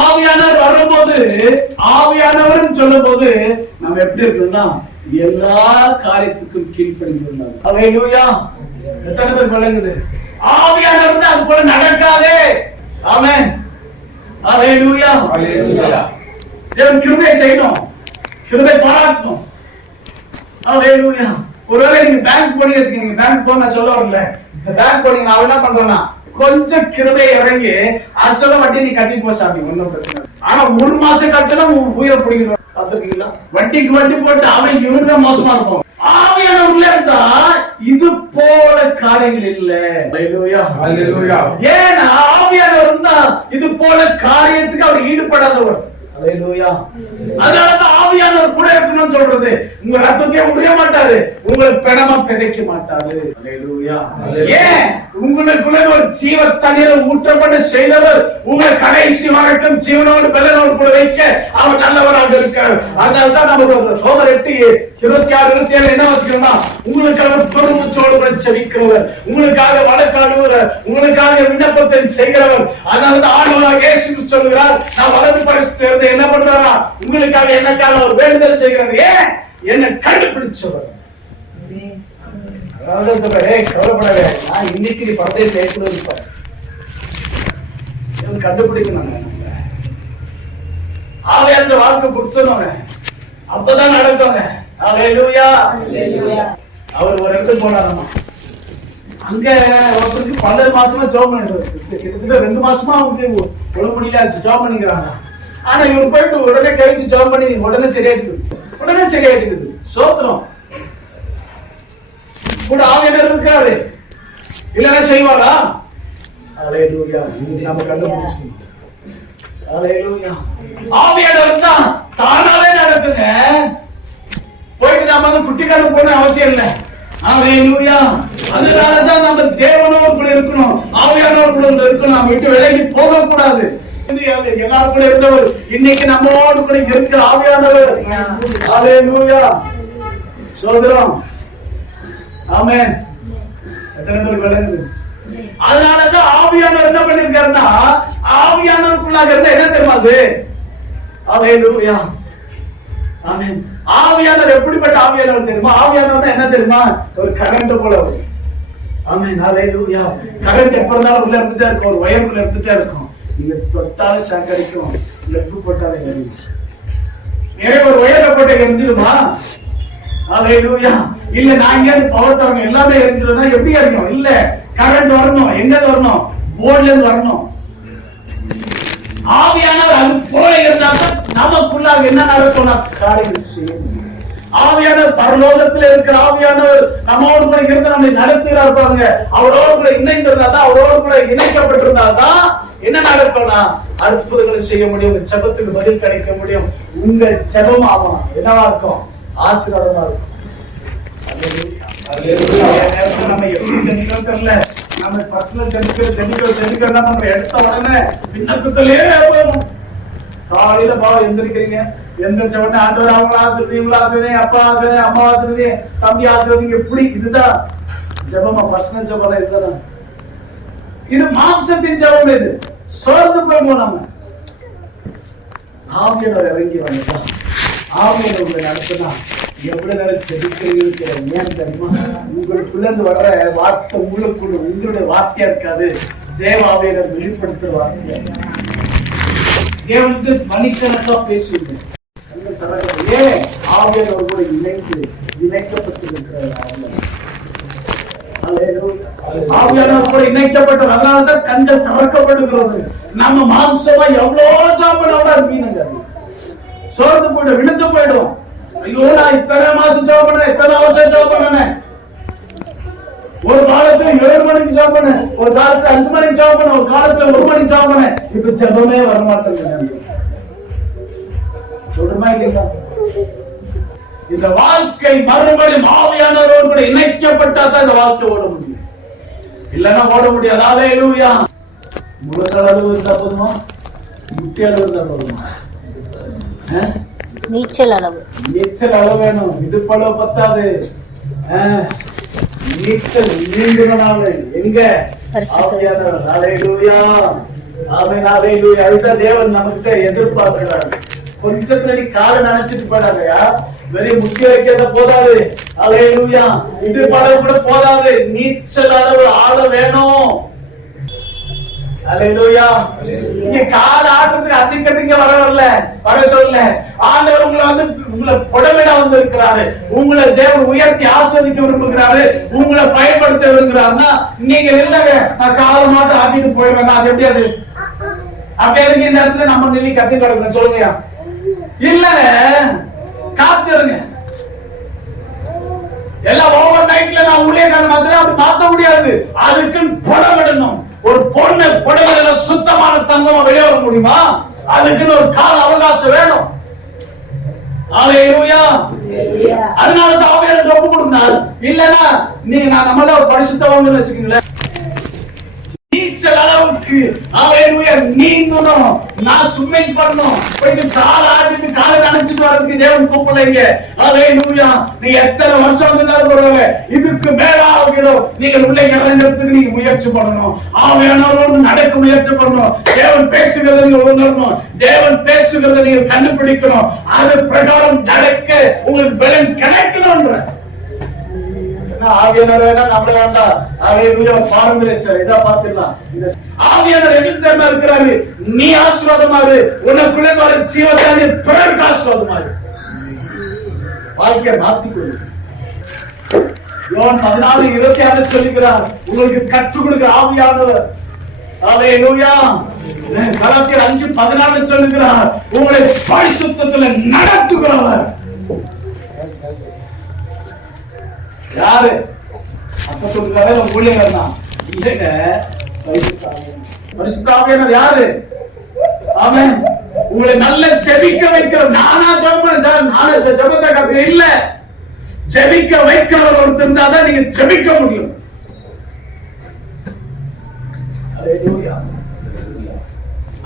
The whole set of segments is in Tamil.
ஆவியானவர் வரும்போது, ஆவியானவர் சொல்லும் போது நம்ம எப்படி இருக்கணும்னா எல்லா காரியத்துக்கும் கீழ்ப்படிந்து. அல்லேலூயா. எத்தனை பேர் விளங்குது? ஆவியானவர் அது போல நடக்காதே. ஆமென். அல்லேலூயா. அல்லேலூயா. தேவன் கிருபை செய்யணும், கிருபை பாராட்டணும். அல்லேலூயா. ஒருவேளை நீங்க பேங்க் போனீங்க வச்சுக்கீங்க, பேங்க் போன சொல்ல வரல, பேங்க் போனீங்க, அவன் என்ன பண்றான்னா கொஞ்சம் கிருபை இறங்கி அசல வட்டி நீ கட்டி போ சாமி, ஒன்னும் பிரச்சனை. ஆனா 1 மாசம் கட்டினா உயிரை பிடிக்கணும். பாத்துருக்கீங்களா? வட்டிக்கு வட்டி போட்டு அவன் இவங்க மோசமா இருப்பான். ஆவியானவர்களே இருந்தா இது போல காரியங்கள் இல்ல. அல்லேலூயா. அல்லேலூயா. ஏன்னா ஆவியானவர் இருந்தா இது போல காரியத்துக்கு அவர் ஈடுபடாதவர். அல்லேலூயா. அதனாலதான் ஆவியானவர் கூட இருக்கணும்னு சொல்றது. உங்க ரத்தத்தையே உடைய மாட்டாரு, உங்களுக்கு பிணமா பிதைக்க மாட்டாரு. அல்லேலூயா. ஏன்? உங்களுக்குள்ள ஒரு ஜீவ தண்ணீரை ஊற்றப்பட்டு செய்தவர் உங்களை கடைசி வரைக்கும் ஜீவனோடு பலனோடு கூட வைக்க அவர் நல்லவராக இருக்கார். அதனால்தான் நம்ம ரோமர் 8:26-27 என்ன வாசிக்கிறோம்னா, உங்களுக்காக பெருமூச்சோடு செபிக்கிறவர், உங்களுக்காக வழக்காடுவர், உங்களுக்காக விண்ணப்பத்தை செய்கிறவர். அதனாலதான் ஆண்டவராக இயேசு சொல்லுகிறார், நான் வலது பரிசுத்த என்ன பண்றாரா, உங்களுக்காக எனக்காக ஒரு வேண்டுதல் செய்கிறார். ஏன்? என்ன கண்டுபிடிச்சவர். அதாவது சொல்றேன், கவலைப்படாத, நான் இன்னைக்கு படத்தை சேர்த்து கண்டுபிடிக்கணும். ஆவே அந்த வாக்கு கொடுத்துருவாங்க, அப்பதான் நடக்குங்க. அல்லேலூயா. அவர் ஒரு இடத்துக்கு போனாராமா, அங்க ஒருத்தருக்கு 12 மாசமா ஜாப் பண்ணிட்டு, கிட்டத்தட்ட 2 மாசமா அவங்களுக்கு உடம்பு முடியல, ஜாப் பண்ணிக்கிறாங்க. ஆனா இவர் போயிட்டு உடனே கழிச்சு ஜாப் பண்ணி உடனே சரியாயிட்டு சோத்திரம் கூட ஆவியானவர் இருக்காரு, இல்லைன்னா செய்வாரா? அல்லேலூயா. நம்ம கண்டுபிடிச்சுக்கணும். அல்லேலூயா. ஆவியானவர் தான் தானாவே நடக்குங்க. போயிட்டு நாம வந்து குட்டிக்காரன் போன அவசியம் இல்லை. அல்லேலூயா. அதனாலதான் நம்ம தேவனோடு கூட இருக்கணும், ஆவியானவர் கூட இருக்கணும். நம்ம விட்டு விலகி போக கூடாது. எல்லாரும் கூட இருந்தவர் இன்னைக்கு நம்மோடு கூட இருக்கிற ஆவியானவர். அல்லேலூயா. சோதரம். ஆமென். எத்தனை பேர் விளங்குது? அதனாலதான் ஆவியானவர் என்ன பண்ணிருக்காருன்னா, ஆவியானவருக்குள்ளாக இருந்தா என்ன தெரியுமா அது? அல்லேலூயா. ஆமென். ஆவியானவர் எப்படிப்பட்ட ஆவியானவர் தெரியுமா? ஆவியானவர் என்ன தெரியுமா? ஒரு கரண்ட் போல. ஆமென். அல்லேலூயா. கரண்ட் எப்ப இருந்தாலும் உள்ள இருந்துட்டே இருக்கும், ஒரு வயருக்குள்ள இருந்துட்டே இருக்கும். நீங்க தொட்டாலும் ஷாக் அடிக்கும், லெப்பு போட்டாலும் எரியும். நிறைய ஒரு வயரை போட்டு எரிஞ்சிருமா? அல்லேலூயா. இல்ல நாங்க பவர் தரங்க எல்லாமே எரிஞ்சிருந்தா எப்படி எரியும்? இல்ல, கரண்ட் வரணும். எங்க வரணும்? போர்ட்ல இருந்து வரணும். ஆவியானவர் அது போல இருந்தால்தான் நமக்குள்ளாக என்ன நடக்கும்? காரியங்கள் செய்யும். ஆவியானவர் பரலோகத்தில் இருக்கிற ஆவியானவர் நம்மோடு கூட இருந்து நம்மை நடத்துகிறா இருப்பாங்க. அவரோடு கூட இணைந்திருந்தாதான், அவரோடு கூட இணைக்கப்பட்டிருந்தாதான் என்ன நடக்கும்னா அற்புதங்களை செய்ய முடியும், ஜெபத்துக்கு பதில் கிடைக்க முடியும். உங்க ஜெபம் ஆகும் என்னவா இருக்கும்? ஆசீர்வாதமா இருக்கும். நம்ம எப்படி ஜெபிக்கிறோம் தெரியல, நம்ம பர்சனல் ஜெபிக்கிற நம்ம எடுத்த உடனே விண்ணப்பத்திலே போகணும். காலையில எந்திரிக்கிறீங்க, எந்திரிச்ச உடனே ஆண்டவர் அவங்க ஆசிரியர், இவங்க ஆசிரியர், அப்பா ஆசிரியர், அம்மா ஆசிரியர், தம்பி ஆசிரியர், எப்படி இதுதான் ஜெபமா? பர்சனல் ஜெபம் இதுதான். இது மாம்சத்தின் ஜெபம். இது சோர்ந்து போயிடுவோம் நம்ம. ஆவியானவர் இறங்கி வந்தா, ஆவியானவர் உங்களை நடத்தினா எவ்வளவு நேரம் செபிக்கிறீங்க? ஏன் தெரியுமா? உங்களுக்குள்ள இருந்து வர்ற வார்த்தை உங்களுக்குள்ள உங்களுடைய வார்த்தையா இருக்காது, தேவ ஆவியானவர் வெளிப்படுத்துற வார்த்தையா. தேவனுக்கு மணிக்கணக்கா பேசுவீங்க. ஏன்? ஆவியானவர் கூட இணைக்கப்பட்டிருக்கிறார். ஆவியானவர் கூட இணைக்கப்பட்ட அதனால்தான் கண்கள் திறக்கப்படுகிறது. நம்ம மாம்சமா எவ்வளவு சாப்பிட மீனுங்க சோர்ந்து போயிடும், விழுந்து போயிடும். ஐயோ, நான் இத்தனை மாசம் ஜாப் பண்ணேன், இத்தனை வருஷம் ஜாப் பண்ணேன். ஒரு காலத்துல 7 மணிக்கு ஜாப் பண்ணேன், ஒரு காலத்துல 5 மணிக்கு ஜாப் பண்ணேன், ஒரு காலத்துல 1 மணிக்கு ஜாப் பண்ணேன். இப்ப ஜெபமே வரமாட்டேங்க. சொல்றமா இல்லைங்களா? இந்த வாழ்க்கை மறுபடியும் ஆவியானவரோடு கூட இணைக்கப்பட்டாதான் இந்த வாழ்க்கை ஓட முடியும், இல்லன்னா ஓட முடியாது. அல்லேலூயா. முழக்களவு இருந்தா போதுமா? முட்டி அளவு இருந்தா போதுமா? நீச்சல் அளவு வேணும், இடுப்பளவு பத்தாது. நீச்சல் நீண்டுனால எங்க? ஆவியானவர். அல்லேலூயா. ஆமென் ஹalleluya. அதுதான் தேவன் நமக்கு எதிர்பார்க்கிறார். கொஞ்சத்துல நீ காலை நினைச்சிட்டு போடாதயா, வெறும் முக்கிய வைக்கிறத போதாது. ஹalleluya. இது படம் கூட போதாது, நீச்சல் அளவு ஆழ வேணும். ஹalleluya. நீ கால் ஆடுறதுக்கு அசைக்கிறதுக்கு வர சொல்லல. ஆண்டவர் உங்களை புடமிட வந்திருக்கிறாரு. உங்களை தேவன் உயர்த்தி ஆஸ்வதிக்க விரும்புகிறாரு. உங்களை பயன்படுத்த விரும்புகிறாருன்னா நீங்க இல்லங்க நான் காலை மாட்ட ஆட்டிட்டு போயிடுவேன், அது எப்படி? அது அப்ப எதுக்கு இந்த இடத்துல நம்ம நிலை கத்தி கிடக்கணும் சொல்லுங்க? இல்ல, காத்துருங்க. எல்லாம் ஓவர் நைட்ல நான் ஊழியக்காரன் மாதிரி அப்படி மாத்த முடியாது. அதுக்கு புடமிடணும். ஒரு பொண்ணு புடமிட சுத்தமான தங்கமா வெளியே வர முடியுமா? அதுக்குன்னு ஒரு கால அவகாசம் வேணும். ஹalleluya. அதனால தான் ஆவியானவர் ஒப்பு கொடுத்தார். இல்லனா நான் நம்மள ஒரு பரிசுத்தவான்னு வெச்சுக்கீங்களே, நீச்சல் அளவுக்கு ஹalleluya நீந்தணும். நான் ஸ்விமிங் பண்ணனும். போய் கால ஆடிட்டு கால நனைச்சிட்டு வரதுக்கு தேவன் கூப்பிடலைங்க. ஹalleluya. நீ எத்தனை வருஷம் வந்தாலும் பரவாயில்லை, இதுக்கு மேல ஆகணும். நீங்க உள்ள இறங்கறதுக்கு நீங்க முயற்சி பண்ணணும். ஆவியானவரோடு நடக்க முயற்சி பண்ணணும். தேவன் பேசுகிறதை நீங்க உணரணும். தேவன் பேசுகிறதை நீங்க கண்டுபிடிக்கணும். அது பிரகாரம் நடக்க உங்களுக்கு பலன் கிடைக்கணும்ன்ற ஆவியானவர் நம்மள வேண்டாம். ஹalleluya. பாரம்பரிய சார் இத பாத்துடலாம். இந்த ஆவியானவர் எதிர்த்தமா இருக்கிறாரு. நீ ஆசீர்வாதமாறு, உனக்குள்ள வர ஜீவத்தானே பிறருக்கு ஆசீர்வாதமாறு. வாழ்க்கையை மாத்திக்கொள்ளு. யோவான் 14:26 சொல்லுகிறார், உங்களுக்கு கற்றுக் கொடுக்கிற ஆவியானவர். ஹalleluya. கலாத்தியர் 5:14 சொல்லுகிறார், உங்களை பரிசுத்தத்திலே நடத்துகிறவர். யாரு? அப்ப சொல்றாரு ஊழியர்கள் தான். இல்லங்க, பரிசுத்த ஆவியானவர் யாரு? ஆமென். உங்களை நல்ல ஜெபிக்க வைக்கிற, நானா ஜெபம் நானா ஜெபத்தை கத்து இல்ல, ஜெபிக்க வைக்கிறவர் ஒருத்தர் இருந்தா தான் நீங்க ஜெபிக்க முடியும். ஹalleluya.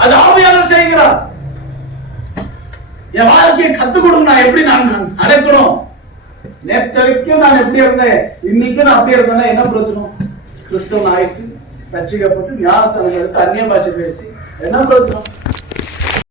அது ஆவியானவர் செய்கிறார். என் வாழ்க்கையை கத்து கொடுங்க. நான் எப்படி நான் நடக்கணும்? நேற்று வரைக்கும் நான் எப்படி இருந்தேன், இன்னைக்கு நான் அப்படி இருந்தேன்னா என்ன பிரயோஜனம்? கிறிஸ்தவன் ஆயிட்டு ரட்சிக்கப்பட்டு ஞானஸ்தானம் எடுத்து அந்நிய பாஷை பேசி என்ன பிரயோஜனம்?